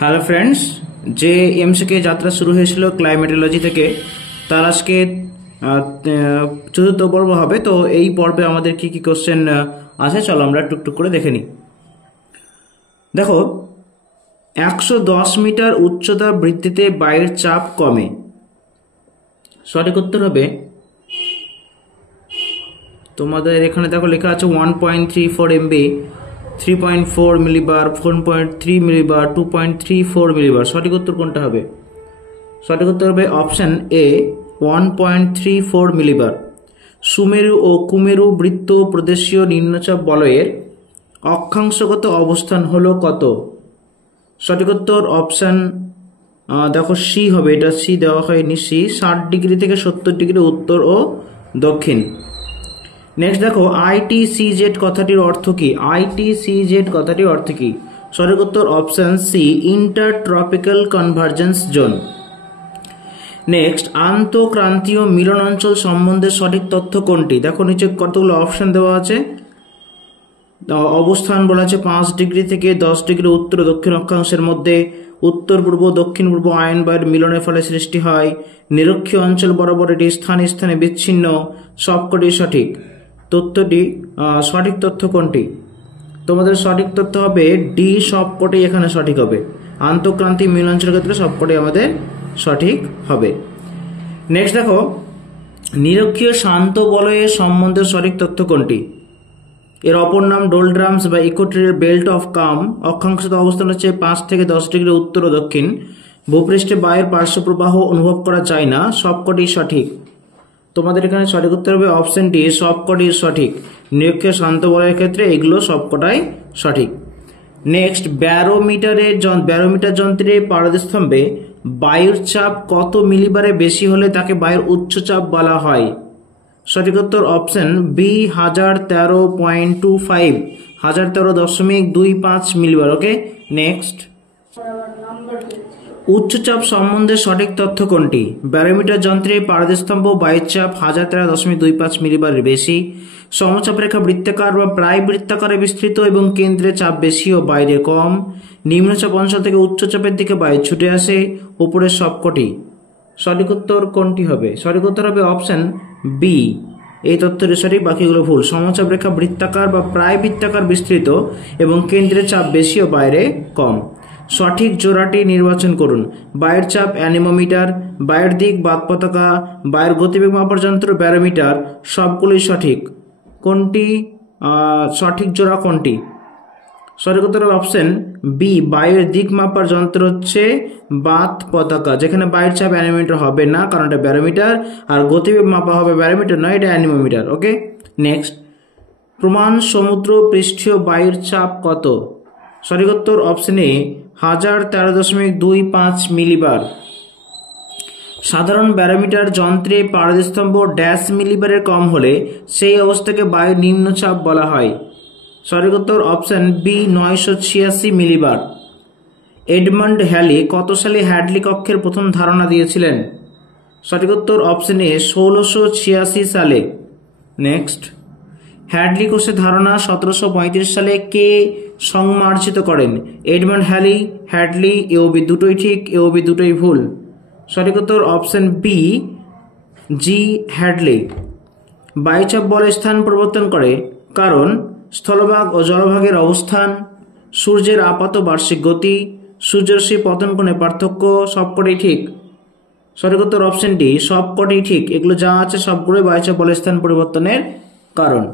Hello friends, যে এমসিকে যাত্রা শুরু হয়েছিল ক্লাইমেটোলজি থেকে, তার আজকে চতুর্থ পর্ব হবে। তো এই পর্বে আমাদের কি কি কোশ্চেন আছে চলো আমরা টুকটুক করে দেখে নিই। দেখো, 110 মিটার উচ্চতা বৃদ্ধিতে বায়ুর চাপ কমে। সঠিক উত্তর হবে, তোমাদের এখানে দেখো লেখা আছে 1.34 MB, 3.4 মিলিবার, 4.3 মিলিবার, 2.34 মিলিবার। সঠিক উত্তর কোনটা হবে? সঠিক উত্তর হবে অপশন এ, 1.34 মিলিবার। সুমেরু ও কুমেরু বৃত্ত প্রদেশীয় নিম্নচাপ বলয়ের অক্ষাংশগত অবস্থান হলো কত? সঠিক উত্তর অপশন দেখো সি হবে। এটা সি দেওয়া হয়নি, সি 60 ডিগ্রি থেকে 70 ডিগ্রি উত্তর ও দক্ষিণ। নেক্সট দেখো, ITCZ কথাটির অর্থ কি? ITCZ কথাটির অর্থ কি? সঠিক উত্তর option C, inter tropical convergence zone. Next, আন্তঃক্রান্তীয় মিলন অঞ্চল সম্বন্ধে সঠিক তথ্য কোনটি? দেখো নিচে কতগুলো অপশন দেওয়া আছে। অবস্থান বলা আছে 5 ডিগ্রি থেকে 10 ডিগ্রি উত্তর দক্ষিণ অক্ষাংশের মধ্যে, উত্তর পূর্ব দক্ষিণ পূর্ব আয়ন বায়ুর মিলনের ফলে সৃষ্টি হয়, নিরক্ষীয় অঞ্চল বরাবর এটি স্থানে স্থানে বিচ্ছিন্ন। সবকটি সঠিক। তথ্যটি সঠিক তথ্য কোনটি? তোমাদের সঠিক তথ্য হবে ডি, সবকটি এখানে সঠিক হবে। আন্তঃক্রান্তীয় মিলন অঞ্চলের ক্ষেত্রে সবকটি আমাদের সঠিক হবে। নেক্সট দেখো, নিরক্ষীয় শান্ত বলয়ের সম্বন্ধে সঠিক তথ্য কোনটি? এর অপর নাম ডোলড্রামস বা ইকুয়েটরিয়াল বেল্ট অফ কাম। অক্ষাংশত অবস্থান হচ্ছে 5 থেকে 10 ডিগ্রি উত্তর ও দক্ষিণ। ভূপৃষ্ঠে বায়ুর পার্শ্ব প্রবাহ অনুভব করা যায় না। সবকটি সঠিক। তোমাদের এখানে সঠিক উত্তর হবে অপশন ডি, সবকটি সঠিক। নিরক্ষীয় শান্ত বলয়ের ক্ষেত্রে এগুলো সবকটাই সঠিক। নেক্সট, ব্যারোমিটার যন্ত্রে পারদস্তম্ভে বায়ুর চাপ কত মিলিবারে বেশি হলে তাকে বায়ুর উচ্চ চাপ বলা হয়? সঠিক উত্তর অপশন বি, 1013.25, 1013.25 মিলিবার। ওকে, নেক্সট, উচ্চচাপ সম্বন্ধে সঠিক তথ্য কোনটি? ব্যারোমিটার যন্ত্রে পারদস্তম্ভ বায়ুর চাপ 1013.25 মিলিবারের বেশি। সমচাপ রেখা বৃত্তাকার বা প্রায় বৃত্তাকারে বিস্তৃত এবং কেন্দ্রে চাপ বেশি ও বাইরে কম। নিম্নচাপ অঞ্চল থেকে উচ্চচাপের দিকে বায়ু ছুটে আসে। উপরের সবকটি। সঠিক উত্তর কোনটি হবে? সঠিক উত্তর হবে অপশন বি। এই তথ্যটি সঠিক, বাকিগুলো ভুল। সমচাপ রেখা বৃত্তাকার বা প্রায় বৃত্তাকার বিস্তৃত এবং কেন্দ্রে চাপ বেশি ও বাইরে কম। সঠিক জোড়াটি নির্বাচন করুন। বায়ুর চাপ অ্যানিমোমিটার, বায়ুর দিক বাত পতাকা, বায়ুর গতিবেগ মাপার যন্ত্র ব্যারোমিটার। সবগুলোই সঠিক। কোনটি সঠিক জোড়া কোনটি? সঠিক উত্তর অপশন বি, বায়ুর দিক মাপার যন্ত্র হচ্ছে বাত পতাকা। যেখানে বায়ুর চাপ অ্যানিমোমিটার হবে না, কারণ এটা ব্যারোমিটার, আর গতিবেগ মাপা হবে ব্যারোমিটার নয়, এটা অ্যানিমোমিটার। ওকে, নেক্সট, প্রমাণ সমুদ্র পৃষ্ঠীয় বায়ুর চাপ কত? সঠিক উত্তর অপশন এ, 1013.25 মিলিবার। সাধারণ ব্যারোমিটার যন্ত্রে পারদস্তম্ভ ড্যাশ মিলিবারের কম হলে সেই অবস্থাকে বায়ুর নিম্নচাপ বলা হয়। সঠিক উত্তর অপশন বি, 986 মিলিবার। এডমন্ড হ্যালি কত সালে হ্যাডলি কক্ষের প্রথম ধারণা দিয়েছিলেন? সঠিক উত্তর অপশন এ, 1686 সালে। নেক্সট, হ্যাডলি কোষের ধারণা 1735 সালে কে সংমার্জিত করেন? Edmund Hailey, Hadley. এওবি দুটোই ঠিক, এওবি দুটোই ভুল। সঠিক উত্তর অপশন বি, জি, হ্যাডলি। বায়ুচাপ বলের স্থান পরিবর্তন করে কারণ স্থলভাগ ও জলভাগের অবস্থান, সূর্যের আপাত বার্ষিক গতি, সূর্যরশ্মি পতন কোণে পার্থক্য। সবকটি ঠিক। সঠিক উত্তর অপশন ডি, সবকটি ঠিক। এগুলো যা আছে সবগুলোই বায়ুচাপ বলের স্থান পরিবর্তনের কারণ।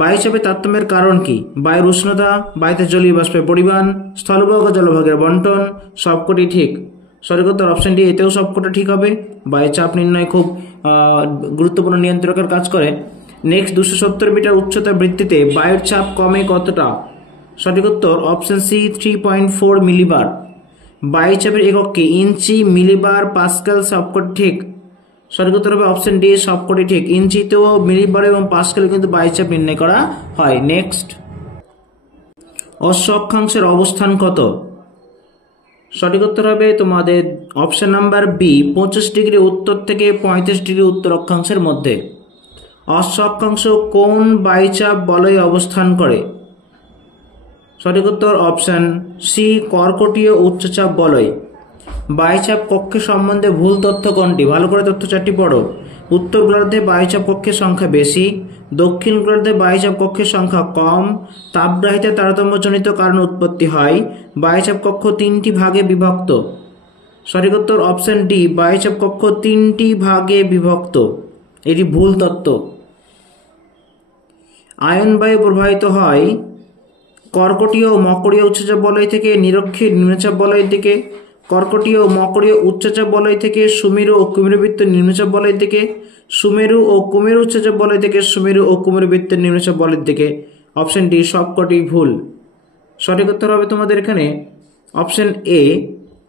বায়ুচাপের তারতম্যের কারণ কি? বায়ুর উষ্ণতা, বায়ুতে জলীয় বাষ্পের পরিমাণ, স্থলভাগ ও জলভাগের বন্টন। সবকটি ঠিক। সঠিক উত্তর অপশন ডি, এতেও সবকটা ঠিক হবে। বায়ুচাপ নির্ণয় খুব গুরুত্বপূর্ণ নিয়ন্ত্রকের কাজ করে। নেক্সট, 270 মিটার উচ্চতা বৃদ্ধিতে বায়ুর চাপ কমে কতটা? সঠিক উত্তর অপশন সি, 3.4 মিলিবার। বায়ুচাপের একক কি? ইঞ্চি, মিলিবার, পাস্কাল। সবকটি ঠিক। সঠিক উত্তর হবে অপশন ডি, সবকটি ঠিক। ইঞ্চিতেও, মিলিবার এবং পাস্কালে কিন্তু বায়ুচাপ নির্ণয় করা হয়। নেক্সট, অশ্ব অক্ষাংশের অবস্থান কত? সঠিক উত্তর হবে তোমাদের অপশন নাম্বার বি, 25 ডিগ্রি উত্তর থেকে 35 ডিগ্রি উত্তর অক্ষাংশের মধ্যে। অশ্ব অক্ষাংশ কোন বায়ুচাপ বলয়ে অবস্থান করে? সঠিক উত্তর অপশন সি কর্কটীয় উচ্চচাপ বলয়। বায়ুচাপ কক্ষের সম্বন্ধে ভুল তথ্য কোনটি? ভালো করে তথ্য চারটি পড়ো। উত্তর গোলার্ধে বায়ুচাপ কক্ষের সংখ্যা বেশি, দক্ষিণ গোলার্ধে বায়ুচাপ কক্ষের সংখ্যা কম, তাপগ্রাহিতে তারতম্যজনিত কারণে উৎপত্তি হয়, বায়ুচাপ কক্ষ 3টি ভাগে বিভক্ত। সঠিক উত্তর অপশন ডি বায়ুচাপ কক্ষ 3টি ভাগে বিভক্ত। এটি ভুল তথ্য। আয়ন বায়ু প্রবাহিত হয় কর্কটীয় ও মকরীয় উচ্চচাপ বলয় থেকে নিরক্ষীয় নিম্নচাপ বলয়ের দিকে, কর্কটীয় ও মকরীয় উচ্চচাপ বলয় থেকে সুমেরু ও কুমেরুবৃত্ত নিম্নচাপ বলয়ের দিকে, সুমেরু ও কুমেরু উচ্চচাপ বলয় থেকে সুমেরু ও কুমেরুবৃত্তের নিম্নচাপ বলয়ের দিকে। অপশন ডি সবকটি ভুল। সঠিক উত্তর হবে তোমাদের এখানে অপশন এ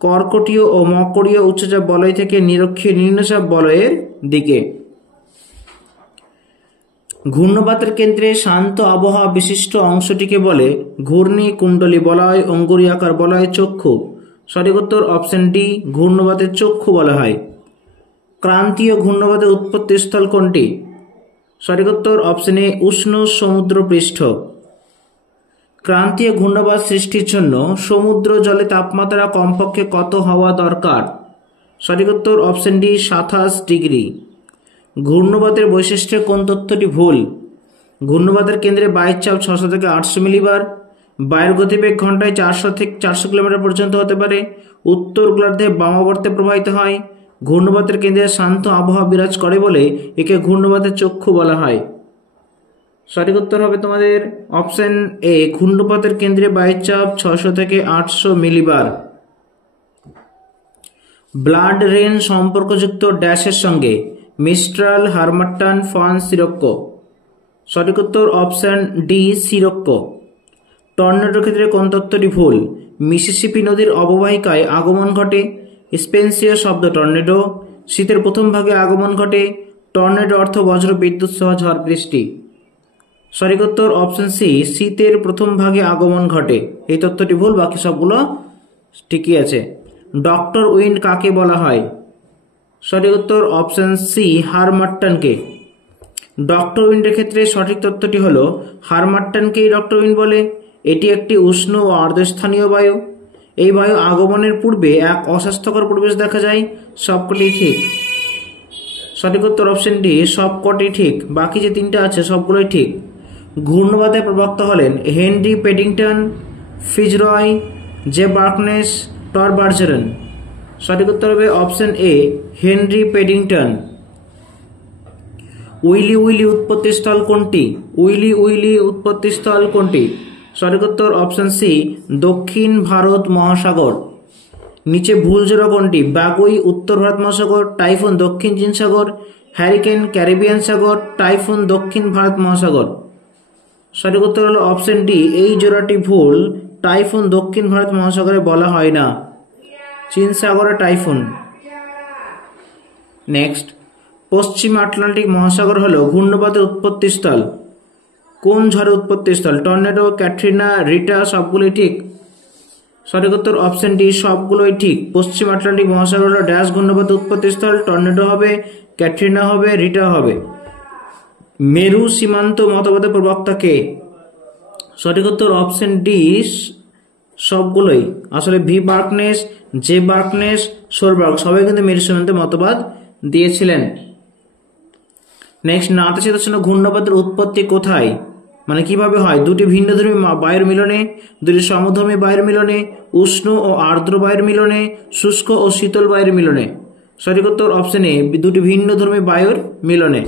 কর্কটীয় ও মকরীয় উচ্চচাপ বলয় থেকে নিরক্ষীয় নিম্নচাপ বলয়ের দিকে। ঘূর্ণপাতের কেন্দ্রে শান্ত আবহাওয়া বিশিষ্ট অংশটিকে বলে ঘূর্ণি কুণ্ডলী বলয়, অঙ্গুরীয়াকার বলয়, চক্ষু। সঠিক উত্তর অপশন ডি ঘূর্ণপাতের চক্ষু বলা হয়। ক্রান্তীয় ঘূর্ণপাতের উৎপত্তি স্থল কোনটি? সঠিক উত্তর অপশন এ উষ্ণ সমুদ্র পৃষ্ঠ। ক্রান্তীয় ঘূর্ণপাত সৃষ্টির জন্য সমুদ্র জলে তাপমাত্রা কমপক্ষে কত হওয়া দরকার? সঠিক উত্তর অপশন ডি 27 ডিগ্রি। ঘূর্ণপাতের বৈশিষ্ট্যে কোন তথ্যটি ভুল? ঘূর্ণপাতের কেন্দ্রে বায়ুর চাপ 600 থেকে 800 মিলিবার, বায়ুর গতিবেগ ঘন্টায় 400 থেকে 400 কিলোমিটার পর্যন্ত হতে পারে, উত্তর গোলার্ধে বামাবর্তে প্রবাহিত হয়, ঘূর্ণপাতের কেন্দ্রে শান্ত আবহাওয়া বিরাজ করে বলে একে ঘূর্ণপাতের চক্ষু বলা হয়। সঠিক উত্তর হবে তোমাদের অপশন এ ঘূর্ণপাতের কেন্দ্রে বায়ুর চাপ 600 থেকে 800 মিলিবার। ব্লাড রেন সম্পর্কযুক্ত ড্যাশের সঙ্গে মিস্ট্রাল, হারমাট্টান, ফন, সিরক্কো। সঠিক উত্তর অপশন ডি সিরক্কো। টর্নেডোর ক্ষেত্রে কোন তথ্যটি ভুল? মিসিসিপি নদীর অববাহিকায় আগমন ঘটে, স্পেন্সীয় শব্দ টর্নেডো, শীতের প্রথম ভাগে আগমন ঘটে, টর্নেডো অর্থ বজ্র বিদ্যুৎ সহ ঝড় বৃষ্টি। সঠিক উত্তর অপশন সি শীতের প্রথম ভাগে আগমন ঘটে। এই তথ্যটি ভুল, বাকি সবগুলো ঠিকই আছে। ডক্টর উইন্ড কাকে বলা হয়? সঠিক উত্তর অপশন সি হারমাট্টানকে। ডক্টর উইন্ডের ক্ষেত্রে সঠিক তথ্যটি হলো হারমাট্টানকেই ডক্টর উইন্ড বলে। এটি একটি উষ্ণ ও আর্দ্রস্থানীয় বায়ু। এই বায়ু আগমনের পূর্বে এক অস্বাস্থ্যকর পরিবেশ দেখা যায়। সবকটি ঠিক। সঠিক উত্তর অপশন ডি সবকটি ঠিক, বাকি যে 3টা আছে সবগুলোই ঠিক। ঘূর্ণপাতের প্রবক্তা হলেন Henry Piddington, FitzRoy, J Bjerknes, Tor Bergeron. সঠিক উত্তর হবে option A Henry Piddington. Willy willy উৎপত্তিস্থল কোনটি? উইলি উইলি উৎপত্তিস্থল কোনটি? সঠিক উত্তর অপশন সি দক্ষিণ ভারত মহাসাগর। নিচে ভুল জোড়া কোনটি? বাগুই উত্তর ভারত মহাসাগর, টাইফুন দক্ষিণ চীন সাগর, হ্যারিকেন ক্যারিবিয়ান সাগর, টাইফুন দক্ষিণ ভারত মহাসাগর। সঠিক উত্তর হলো অপশন ডি এই জোড়াটি ভুল। টাইফুন দক্ষিণ ভারত মহাসাগরে বলা হয় না, চীন সাগরে টাইফুন। নেক্সট, পশ্চিম আটলান্টিক মহাসাগর হলো ঘূর্ণপাতের উৎপত্তিস্থল। কোন ঝড়ের উৎপত্তিস্থল? টর্নেডো, ক্যাটরিনা, রিটা। সবগুলোই ঠিক। সঠিক উত্তর অপশন ডি সবগুলোই ঠিক। পশ্চিম আটলান্টিক মহাসাগর হলো ড্যাশ ঘূর্ণপাতের উৎপত্তিস্থল। টর্নেডো হবে, ক্যাটরিনা হবে, রিটা হবে। মেরু সীমান্ত মতবাদের প্রবক্তা কে? সঠিক উত্তর অপশন ডি সবগুলোই। আসলে ভি বার্কনেস, জে বার্কনেস, সোরবার্গ সবাই কিন্তু মেরু সীমান্ত মতবাদ দিয়েছিলেন। নেক্সট, নাতিশীতোষ্ণ ঘূর্ণপাতের উৎপত্তি কোথায়? মানে কিভাবে হয়? দুটি ভিন্নধর্মী বায়ুর মিলনে, দুটি সমধর্মী বায়ুর মিলনে, উষ্ণ ও আর্দ্র বায়ুর মিলনে, শুষ্ক ও শীতল বায়ুর মিলনে। সঠিক উত্তর অপশন এ দুটি ভিন্নধর্মী বায়ুর মিলনে।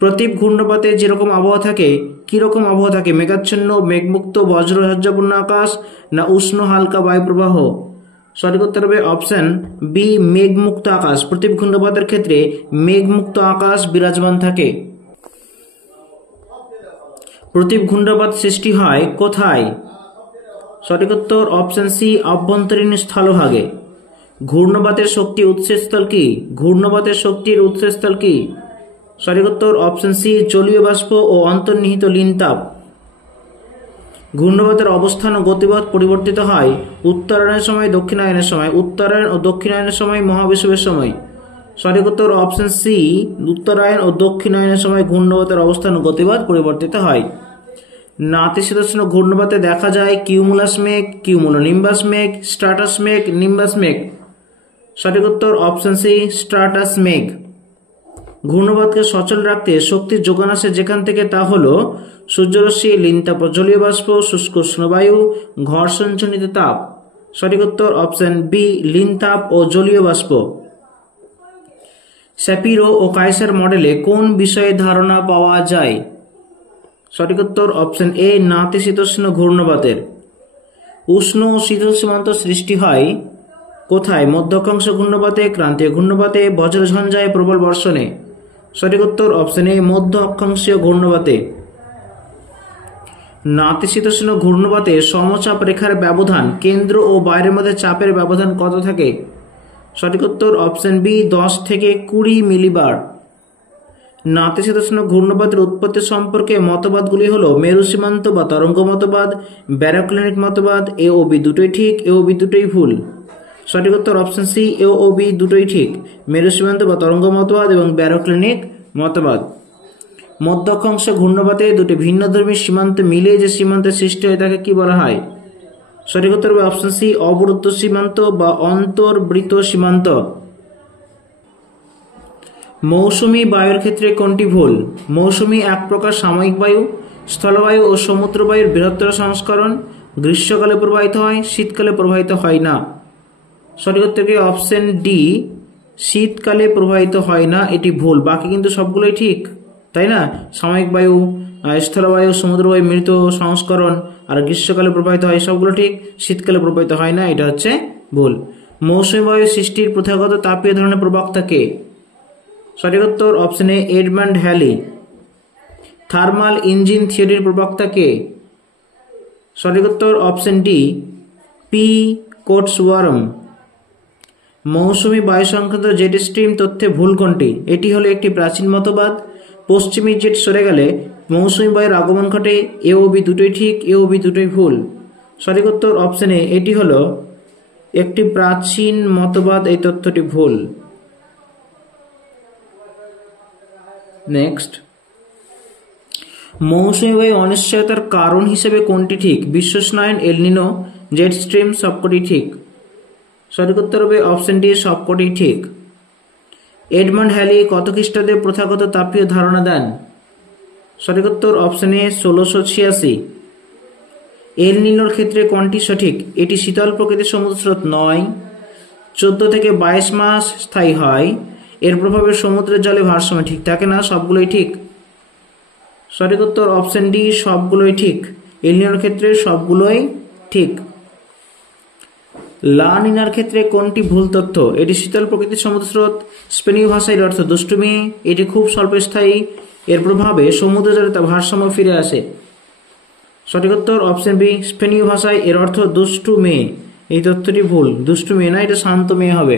প্রতীপ ঘূর্ণপাতে যেরকম আবহাওয়া থাকে, কিরকম আবহাওয়া থাকে? মেঘাচ্ছন্ন, মেঘমুক্ত, বজ্রঝঞ্ঝাপূর্ণ আকাশ, না উষ্ণ হালকা বায়ু প্রবাহ? সঠিক উত্তর হবে অপশন বি মেঘমুক্ত আকাশ। প্রতীপ ঘূর্ণপাতের ক্ষেত্রে মেঘমুক্ত আকাশ বিরাজমান থাকে। প্রতীপ ঘূর্ণপাত সৃষ্টি হয় কোথায়? সঠিক উত্তর অপশন সি অভ্যন্তরীণ স্থলভাগে। ঘূর্ণপাতের শক্তি উৎসস্থল কি? ঘূর্ণপাতের শক্তির উৎসস্থল কি? সঠিক উত্তর অপশন সি জলীয় বাষ্প ও অন্তর্নিহিত লীন তাপ। ঘূর্ণপাতের অবস্থান ও গতিপথ পরিবর্তিত হয় উত্তরায়ণের সময়, দক্ষিণায়নের সময়। উত্তরায়ণ ও দক্ষিণায়নের সময় মহাবিষুবের সময়। সঠিক উত্তর অপশন সি উত্তরায়ণ ও দক্ষিণায়নের সময় ঘূর্ণপাতের অবস্থান ও গতিপথ পরিবর্তিত হয়। নাতিশীতোষ্ণ ঘূর্ণবাতে দেখা যায় কিউমুলাস মেঘ, কিউমুলোনিম্বাস মেঘ, স্ট্রাটাস মেঘ, নিম্বাস মেঘ। সঠিক উত্তর অপশন সি, স্ট্রাটাস মেঘ। ঘূর্ণবাতকে সচল রাখতে শক্তির যোগান আসে যেখান থেকে তা হলো সূর্যরশ্মি, লিনতাপ ও জলীয় বাষ্প, শুষ্ক উষ্ণবায়ু, ঘর্ষণজনিত তাপ। সঠিক উত্তর অপশন বি, লিনতাপ ও জলীয় বাষ্প। শ্যাপিরো ও কাইসার মডেলে কোন বিষয়ে ধারণা পাওয়া যায়? সঠিক উত্তর অপশন এ, নাতিশীতোষ্ণ ঘূর্ণবাতের। উষ্ণ ও শীতল সীমান্ত সৃষ্টি হয় কোথায়? মধ্য অক্ষাংশ ঘূর্ণবাতে, ক্রান্তীয় ঘূর্ণবাতে, বজ্রঝঞ্ঝায়, প্রবল বর্ষণে। সঠিক উত্তর অপশন এ, মধ্য অক্ষাংশীয় ঘূর্ণবাতে। নাতিশীতোষ্ণ ঘূর্ণবাতে সমচাপ রেখার ব্যবধান কেন্দ্র ও বাইরের মধ্যে চাপের ব্যবধান কত থাকে? সঠিক উত্তর অপশন বি, 10 থেকে 20 মিলিবার। নাতিশীতোষ্ণ ঘূর্ণবাতের উৎপত্তি সম্পর্কে মতবাদগুলি হলো মেরু সীমান্ত বা তরঙ্গ মতবাদ, ব্যারোক্লিনিক মতবাদ। এ ও বি দুটোই ঠিক, এ ও বি দুটোই ভুল। সঠিক উত্তর অপশন সি, এ ও বি দুটোই ঠিক, মেরু সীমান্ত বা তরঙ্গ মতবাদ এবং ব্যারোক্লিনিক মতবাদ। মধ্য অক্ষাংশ ঘূর্ণবাতে দুটি ভিন্নধর্মী সীমান্ত মিলে যে সীমান্তের সৃষ্টি হয় তাকে কি বলা হয়? সঠিক উত্তর হবে অপশন সি, অবরুদ্ধ সীমান্ত বা অন্তর্বৃত্ত সীমান্ত। মৌসুমী বায়ুর ক্ষেত্রে কোনটি ভুল? মৌসুমী এক প্রকার সাময়িক বায়ু, স্থলবায়ু ও সমুদ্র বায়ুর বৃহত্তর সংস্করণ। গ্রীষ্মকালে প্রবাহিত হয়, শীতকালে প্রবাহিত হয় না। সঠিক উত্তর কি অপশন ডি, শীতকালে প্রবাহিত হয় না, এটি ভুল। বাকি কিন্তু সবগুলোই ঠিক, তাই না? সাময়িক বায়ু, স্থলবায়ু, সমুদ্র বায়ু মৃত সংস্করণ, আর গ্রীষ্মকালে প্রবাহিত হয়, সবগুলো ঠিক। শীতকালে প্রবাহিত হয় না, এটা হচ্ছে ভুল। মৌসুমী বায়ু সৃষ্টির প্রথাগত তাপীয় ধরনের প্রবক্তা কে? সঠিক উত্তর option A, Edmond Halley. Thermal engine থিওরির প্রবক্তা কে? সঠিক উত্তর অপশন ডি, পি কোটসওয়ার্ম। মৌসুমী বায়ু সংক্রান্ত জেট স্ট্রিম তথ্যে ভুল কোনটি? এটি হলো একটি প্রাচীন মতবাদ। পশ্চিমী জেট সরে গেলে মৌসুমী বায়ুর আগমন ঘটে। এ ও বি দুটোই ঠিক, এ ও বি দুটোই ভুল। সঠিক উত্তর অপশন এ, এটি হলো একটি প্রাচীন মতবাদ, এই তথ্যটি ভুল। নেক্সট, মৌসুমী বায়ু অনিশ্চয়তার কারণ হিসেবে কোনটি ঠিক? বিশ্বস্নায়ন, এল নিনো, জেট স্ট্রিম, সবকটি ঠিক। সঠিক উত্তর হবে অপশন ডি, সবকটি ঠিক। এডমান্ড হ্যালি কত খ্রিস্টাব্দে প্রথাগত তাপীয় ধারণা দেন? সঠিক উত্তর অপশন এ, 1686। এল নিনোর ক্ষেত্রে কোনটি সঠিক? এটি শীতল প্রকৃতির সমুদ্র স্রোত নয়, 14 থেকে 22 মাস স্থায়ী হয়, এর প্রভাবে সমুদ্রের জলে ভারসাম্য ঠিক থাকে না, সবগুলোই ঠিক। সঠিক উত্তর অপশন ডি, সবগুলোই ঠিক। এল নিনোর ক্ষেত্রে সবগুলোই ঠিক। লা নিনার ক্ষেত্রে কোনটি ভুল তথ্য? এটি শীতল প্রকৃতির সমুদ্র স্রোত। স্পেনীয় ভাষায় এর অর্থ দুষ্টু মেয়ে। এটি খুব স্বল্পস্থায়ী, এর প্রভাবে সমুদ্র জলে তা ভারসাম্য ফিরে আসে। সঠিক উত্তর অপশন বি, স্পেনীয় ভাষায় এর অর্থ দুষ্টু মেয়ে, এই তথ্যটি ভুল। দুষ্টু মেয়ে না, এটা শান্ত মেয়ে হবে।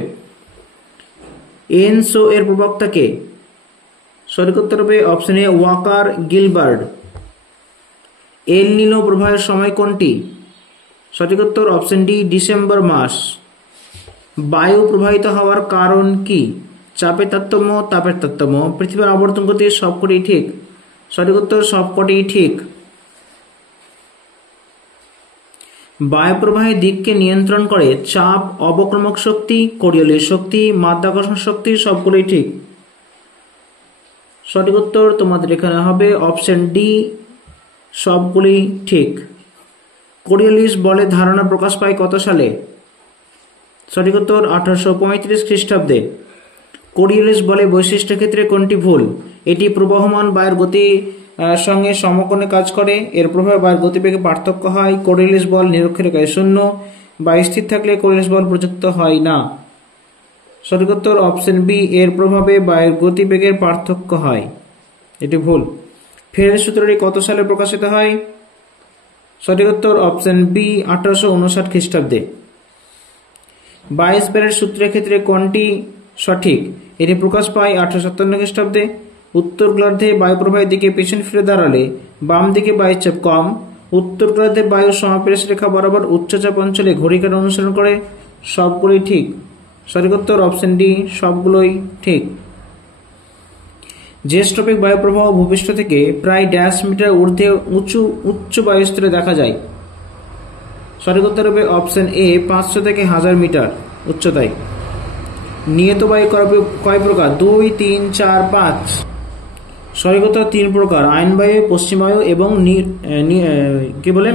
এনসো এর প্রবক্তা কে? সঠিক উত্তর হবে অপশন এ, ওয়াকার গিলবার্ট। এল নিনো প্রবাহের সময় কোনটি? সঠিক উত্তর অপশন ডি, ডিসেম্বর মাস। বায়ু প্রবাহিত হওয়ার কারণ কি? চাপের তারতম্য, তাপের তারতম্য, পৃথিবীর আবর্তন গতি, সবকটি ঠিক। সঠিক উত্তর সবকটি ঠিক। বায়ু প্রবাহের দিককে নিয়ন্ত্রণ করে চাপ, অবক্রমক শক্তি, কোরিওলিস শক্তি, মাধ্যাকর্ষণ শক্তি, সবগুলোই ঠিক। সঠিক উত্তর তোমাদের এখানে হবে অপশন ডি, সবগুলি ঠিক। কোরিওলিস বলের ধারণা প্রকাশ পায় কত সালে? সঠিক উত্তর 1835 খ্রিস্টাব্দে। কোরিওলিস বলে বৈশিষ্ট্যের ক্ষেত্রে কোনটি ভুল? এটি প্রবহমান বায়ুর গতি সঙ্গে সমকোণে কাজ করে, এর প্রভাবে বায়ুর গতিবেগে পার্থক্য হয়। কোরিওলিস বল নিরক্ষরেখায় শূন্য, বায়ু স্থির থাকলে কোরিওলিস বল প্রযুক্ত হয় না। সঠিক উত্তর অপশন বি, এর প্রভাবে বায়ুর গতিবেগের পার্থক্য হয়, এটি ভুল। ফেরের সূত্রটি কত সালে প্রকাশিত হয়? সঠিক উত্তর অপশন বি, 1859 খ্রিস্টাব্দে। বাইসবেরের সূত্রের ক্ষেত্রে কোনটি সঠিক? এটি প্রকাশ পায় 1857 খ্রিস্টাব্দে। উত্তর গোলার্ধে বায়ু প্রবাহের দিকে পেছন ফিরে দাঁড়ালে বাম দিকে বায়ুর চাপ কম। উত্তর গোলার্ধে বায়ু সমাপেশ রেখা বরাবর উচ্চচাপ অঞ্চলে ঘড়িকাটা অনুসরণ করে, সবগুলোই ঠিক। সঠিক উত্তর অপশন ডি, সবগুলোই ঠিক। জিওস্ট্রপিক বায়ুপ্রবাহ ভূপৃষ্ঠ থেকে প্রায় 1.5 মিটার ঊর্ধ্বে উচ্চ বায়ুস্তরে দেখা যায়। সঠিক উত্তর হবে অপশন এ 500 থেকে 1000 মিটার উচ্চতায়। নিয়ত বায়ু কয় প্রকার? 2, 3, 4, 5। সঠিক উত্তর 3 প্রকার, আয়ন বায়ু, পশ্চিম বায়ু এবং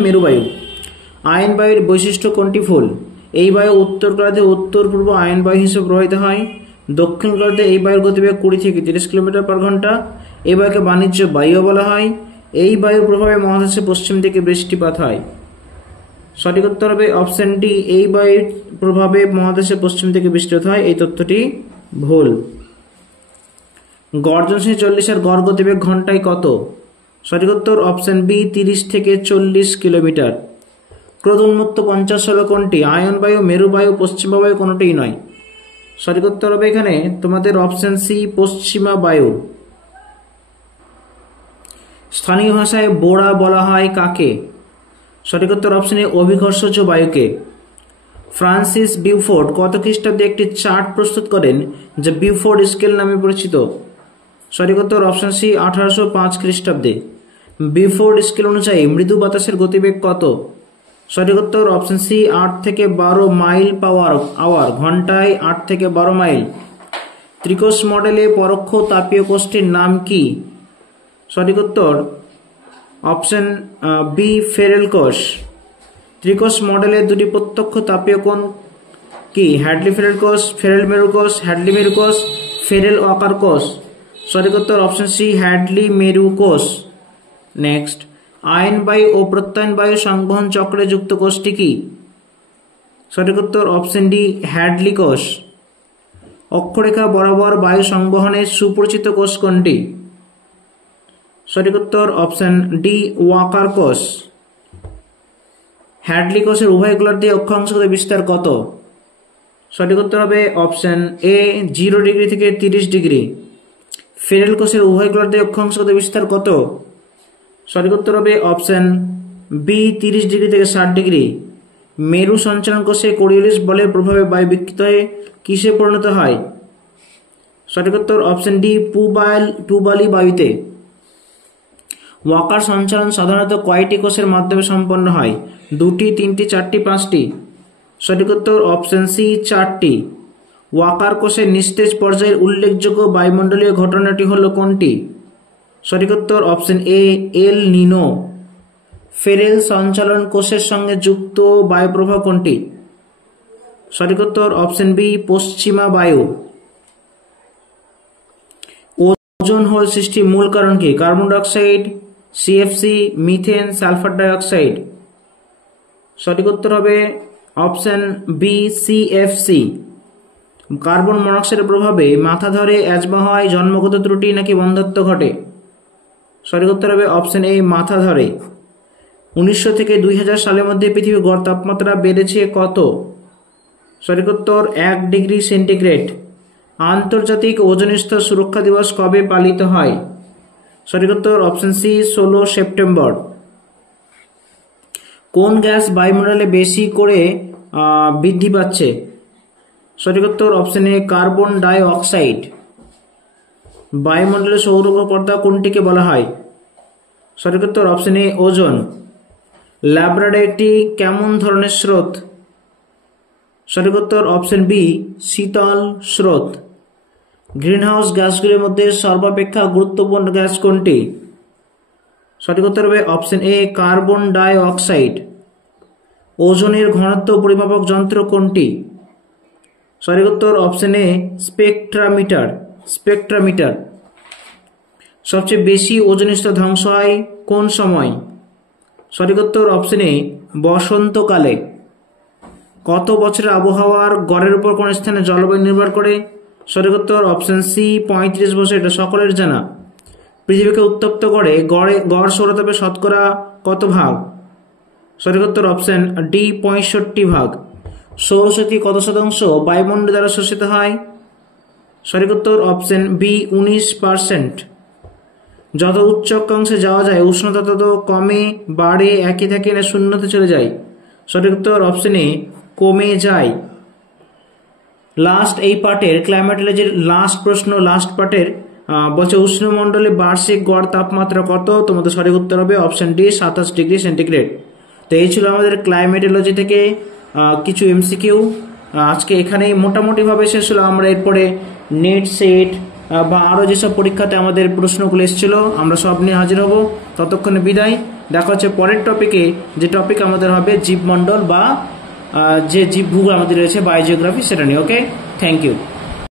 মেরুবায়ু। আয়ন বায়ুর বৈশিষ্ট্য কোনটি ফুল? এই বায়ু উত্তর গোলার্ধে উত্তর পূর্ব আয়ন বায়ু হিসেবে প্রবাহিত হয়। দক্ষিণ গোলার্ধে এই বায়ুর গতিবেগ 20 থেকে 30 কিলোমিটার পার ঘন্টা। এই বায়ুকে বাণিজ্য বায়ু বলা হয়। এই বায়ুর প্রভাবে মহাদেশে পশ্চিম দিকে বৃষ্টিপাত হয়। সঠিক উত্তর হবে অপশন ডি, এই বায়ুর প্রভাবে মহাদেশে পশ্চিম দিকে বৃষ্টিপাত হয়। এই তথ্যটি ভুল। গর্জন 40 এর গড় গতিবেগ ঘন্টায় কত? সঠিক উত্তর অপশন বি 30 থেকে 40 কিলোমিটার। ক্রোধ উন্মুক্ত 50 হলো কোনটি? আয়ন বায়ু, মেরুবায়ু, পশ্চিমা বায়ু, কোনোটিই নয়। সঠিক উত্তর হবে এখানে তোমাদের অপশন সি পশ্চিমা বায়ু। স্থানীয় ভাষায় বোড়া বলা হয় কাকে? সঠিক উত্তর অপশন এ অভিঘর্ষজ বায়ুকে। ফ্রান্সিস বিউফোর্ড কত খ্রিস্টাব্দে একটি চার্ট প্রস্তুত করেন যা বিউফোর্ড স্কেল নামে পরিচিত? সঠিক উত্তর অপশন সি 1805 খ্রিস্টাব্দে। বিউফোর্ড স্কেল অনুযায়ী মৃদু বাতাসের গতিবেগ কত? সঠিক উত্তর অপশন সি 8 থেকে 12 মাইল পার আওয়ার, ঘন্টায় 8 থেকে 12 মাইল। ত্রিকোষ মডেলে পরোক্ষ তাপীয় কোষটির নাম কি? সঠিক উত্তর অপশন বি ফেরেল কোষ। ত্রিকোষ মডেলের দুটি প্রত্যক্ষ তাপীয় কোণ কি? হ্যাডলি ফেরেল কোষ, ফেরেল মেরু কোষ, হ্যাডলি মেরু কোষ, ফেরেল ওয়াকার কোষ। সঠিক উত্তর অপশন সি হ্যাডলি মেরু কোষ। নেক্সট, আয়ন বায়ু ও প্রত্যয়ন বায়ু সংবহন চক্রে যুক্ত কোষটি কি? সঠিক উত্তর অপশন ডি হ্যাডলি কোষ। অক্ষরেখা বরাবর বায়ু সংবহনের সুপরিচিত কোষ কোনটি? সঠিক উত্তর অপশন ডি ওয়াকার কোষ। হ্যাডলি কোষের উভয় গোলার্ধে অক্ষাংশগত বিস্তার কত? সঠিক উত্তর হবে অপশন এ 0 ডিগ্রি থেকে 30 ডিগ্রি। ফেরেল কোষের উভয় গোলার্ধে অক্ষাংশগত বিস্তার কত? সঠিক উত্তর হবে অপশন বি 30 ডিগ্রি থেকে 60 ডিগ্রি। মেরু সঞ্চালন কোষে কোরিওলিস বলের প্রভাবে বায়ু বিকৃত হয়ে কিসে পরিণত হয়? সঠিক উত্তর অপশন ডি পূবালি বায়ুতে। ওয়াকার সঞ্চালন সাধারণত কয়টি কোষের মাধ্যমে সম্পন্ন হয়? 2টি, 3টি, 4টি, 5টি। সঠিক উত্তর অপশন সি 4টি। ওয়াকার কোষের নিস্তেজ পর্যায়ের উল্লেখযোগ্য বায়ুমণ্ডলীয় ঘটনাটি হলো কোনটি? সঠিক উত্তর অপশন এ এল নিনো। ফেরেল সঞ্চালন কোষের সঙ্গে যুক্ত বায়ুপ্রবাহ কোনটি? সঠিক উত্তর অপশন বি পশ্চিমা বায়ু। ওজোন হোল সৃষ্টির মূল কারণ কি? Carbon dioxide, CFC, methane, sulphur dioxide. সঠিক উত্তর হবে অপশন বি সিএফসি। কার্বন মনোক্সাইডের প্রভাবে মাথা ধরে অ্যাজমা হয় জন্মগত ত্রুটি নাকি বন্ধ্যাত্ব ঘটে? সঠিক উত্তর হবে অপশন এ মাথা ধরে। 1900 থেকে 2000 সালের মধ্যে পৃথিবীর গড় তাপমাত্রা বেড়েছে কত? সঠিক উত্তর 1 ডিগ্রি সেন্টিগ্রেড। আন্তর্জাতিক ওজোন স্তর সুরক্ষা দিবস কবে পালিত হয়? সঠিক উত্তর অপশন সি 16 সেপ্টেম্বর। কোন গ্যাস বায়ুমণ্ডলে বেশি করে বৃদ্ধি পাচ্ছে? সঠিক উত্তর অপশন এ কার্বন ডাই অক্সাইড। বায়ুমণ্ডলের সৌরগ্রহ পর্দা কোনটিকে বলা হয়? সঠিক উত্তর অপশন এ ওজোন। ল্যাব্রাডর একটি কেমন ধরনের স্রোত? সঠিক উত্তর অপশন বি শীতল স্রোত। গ্রিনহাউস গ্যাসগুলির মধ্যে সর্বাপেক্ষা গুরুত্বপূর্ণ গ্যাস কোনটি? সঠিক উত্তর হবে option A carbon die oxide. ওজোনের ঘনত্ব পরিমাপক যন্ত্র কোনটি? সঠিক উত্তর অপশন এ স্পেকট্রামিটার। সবচেয়ে বেশি ওজোন স্তর ধ্বংস হয় কোন সময়? সঠিক উত্তর অপশন এ বসন্তকালে। কত বছরের আবহাওয়ার গড়ের উপর কোন স্থানে জলবায়ু নির্ভর করে? সঠিক উত্তর অপশন সি 35 বছর। এটা সকলের জানা। পৃথিবীকে উত্তপ্ত করে গড় সৌরতাপের শতকরা কত ভাগ? সঠিক উত্তর অপশন ডি 65 ভাগ। সৌরশক্তি কত শতাংশ বায়ুমণ্ডল দ্বারা শোষিত হয়? সঠিক উত্তর অপশন বি 19%। যত উচ্চ অক্ষাংশে যাওয়া যায় উষ্ণতা তত কমে, বাড়ে, একই থাকে না শূন্যতে চলে যায়? সঠিক উত্তর অপশন এ কমে যায়। লাস্ট এই পার্টের ক্লাইমেটোলজির লাস্ট প্রশ্ন, লাস্ট পার্টের বলছে উষ্ণমণ্ডলে বার্ষিক গড় তাপমাত্রা কত? তোমাদের সঠিক উত্তর হবে অপশন ডি 27 ডিগ্রি সেন্টিগ্রেড। তো এই ছিল আমাদের ক্লাইমেটোলজি থেকে কিছু এমসিকিউ। আজকে এখানেই মোটামুটি ভাবে শেষ হলো। আমরা এরপরে নেট সেট বা আরো যেসব পরীক্ষাতে আমাদের প্রশ্নগুলো এসেছিল আমরা সব নিয়ে হাজির হব। ততক্ষণে বিদায়, দেখা হচ্ছে পরের টপিকে, যে টপিক আমাদের হবে জীবমণ্ডল বা যে জীবভূগোল আমাদের রয়েছে বায়োজিওগ্রাফি, সেটা নিয়ে। ওকে, থ্যাংক ইউ।